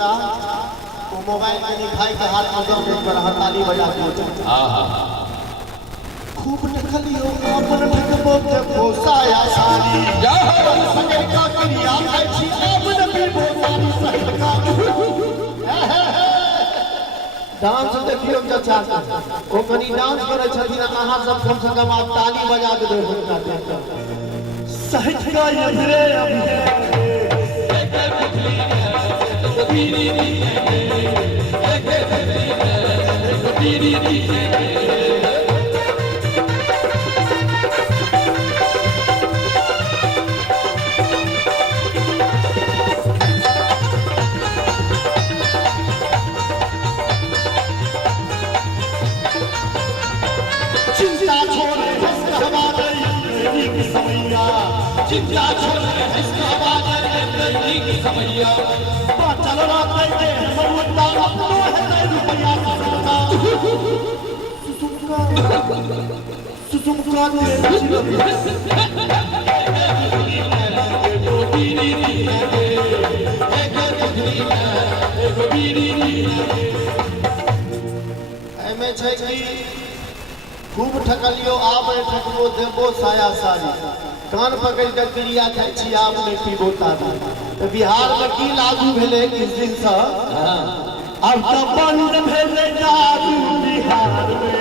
चाचा वो मोबाइल में दिखाई के हाथ में दम एक बार ताली बजा दियो। हां हां खूब निकलियो अपन ठकबो के पोसाया सारी जा सगर का क्रिया है छी अपन पीबो सारी सहित का डांस देखियो चाचा ओ कनी डांस करे छथिन अहाँ सब कम से कम आप ताली बजा देबे हुनका देख सहित का यधरे चिंता छोड़े हवा गई की समैया चिंता छोड़े हवा गई की समैया चल रहा है मरुदा अपनो है रुपया ससुका सुसुका एमे छै कि खूब ठकलियो आब ठकबो देबो साया सारी कान पकड़ के क्रिया खाई छी आब नहीं पीबो तारी। तो बिहार में की लागू भेले किस दिन से अब तो बंद भेले दारू बिहार में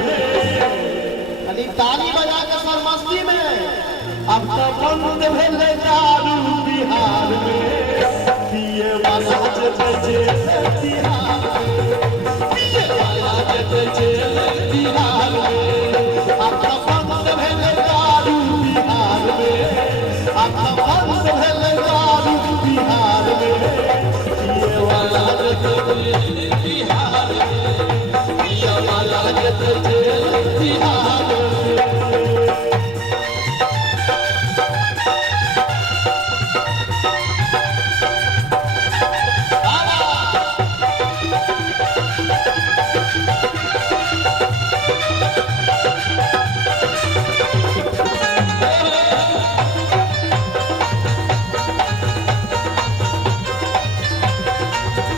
खाली ताली बजा के सर मस्ती में अब तो बंद भेले दारू बिहार में पिए वाला जे बिहार में पिए वाला जे बिहार में अब तो बंद भेले दारू बिहार में अब तो बंद भेले दारू बिहार में पिए वाला जे बिहार में पिए वाला जे बिहार में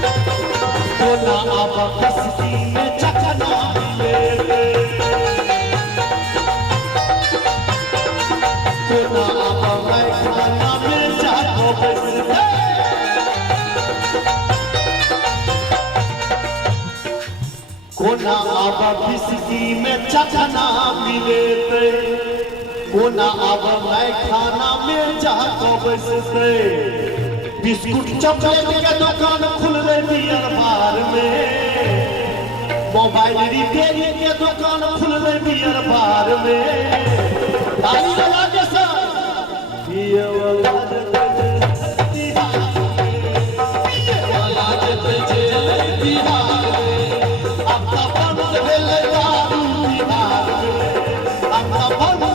कोना अब किसी में चखना मिले कोना अब मैं खाना में जाको बस कोना अब किसी में चखना मिले कोना अब मैं खाना में जाको बस बिस्कुट चॉकलेट के दुकान खुल रही बियर बार में मोबाइल रिपेयरिंग के दुकान खुल रही बियर बार में ताली बजा के सर ये वाला बिहार में अब तो बंद भेले दारू बिहार में अब तो बंद